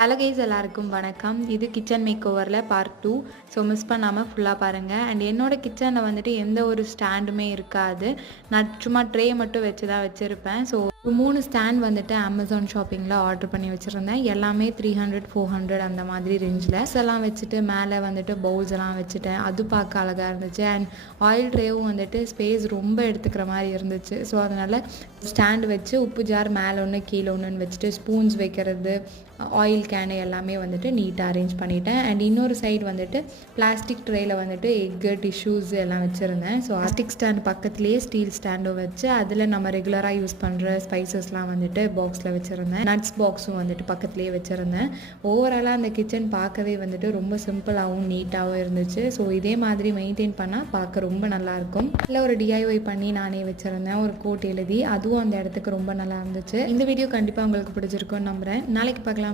Hello guys, எல்லாருக்கும் வணக்கம். இது கிச்சன் மேக் ஓவரில் பார்ட் 2. ஸோ மிஸ் பண்ணாமல் ஃபுல்லாக பாருங்கள். அண்ட் என்னோடய கிச்சனில் வந்துட்டு எந்த ஒரு ஸ்டாண்டுமே இருக்காது. நான் சும்மா ட்ரே மட்டும் வச்சு தான் வச்சுருப்பேன். ஸோ 3 ஸ்டாண்ட் வந்துட்டு அமேசான் ஷாப்பிங்கில் ஆர்டர் பண்ணி வச்சுருந்தேன். எல்லாமே 300-400 அந்த மாதிரி ரேஞ்சில் எல்லாம் வச்சுட்டு மேலே வந்துட்டு பவுல்ஸ் எல்லாம் வச்சுட்டேன். அது பார்க்க அழகாக இருந்துச்சு. அண்ட் ஆயில் ட்ரேவும் வந்துட்டு ஸ்பேஸ் ரொம்ப எடுத்துக்கிற மாதிரி இருந்துச்சு. ஸோ அதனால் ஸ்டாண்டு வச்சு உப்பு ஜார் மேலே ஒன்று கீழே ஒன்றுன்னு வச்சுட்டு ஸ்பூன்ஸ் வைக்கிறது, ஆயில் கேனு எல்லாமே வந்துட்டு நீட்டாக அரேஞ்ச் பண்ணிட்டேன். அண்ட் இன்னொரு சைடு வந்துட்டு பிளாஸ்டிக் ட்ரேயில் வந்துட்டு எக்கு, டிஷ்யூஸ் எல்லாம் வச்சுருந்தேன். ஸோ பிளாஸ்டிக் ஸ்டாண்ட் பக்கத்துலேயே ஸ்டீல் ஸ்டாண்டும் வச்சு அதில் நம்ம ரெகுலராக யூஸ் பண்ணுற ஸ்பைசஸ்லாம் வந்துட்டு பாக்ஸில் வச்சுருந்தேன். நட்ஸ் பாக்ஸும் வந்துட்டு பக்கத்துலேயே வச்சுருந்தேன். ஓவராலாக அந்த கிச்சன் பார்க்கவே வந்துட்டு ரொம்ப சிம்பிளாகவும் நீட்டாகவும் இருந்துச்சு. ஸோ இதே மாதிரி மெயின்டைன் பண்ணால் பார்க்க ரொம்ப நல்லாயிருக்கும். இல்லை ஒரு டிஐஒய் பண்ணி நானே வச்சுருந்தேன், ஒரு கோட் எழுதி. அதுவும் அந்த இடத்துக்கு ரொம்ப நல்லா இருந்துச்சு. இந்த வீடியோ கண்டிப்பாக உங்களுக்கு பிடிச்சிருக்கும்னு நம்புகிறேன். நாளைக்கு பார்க்கலாம்.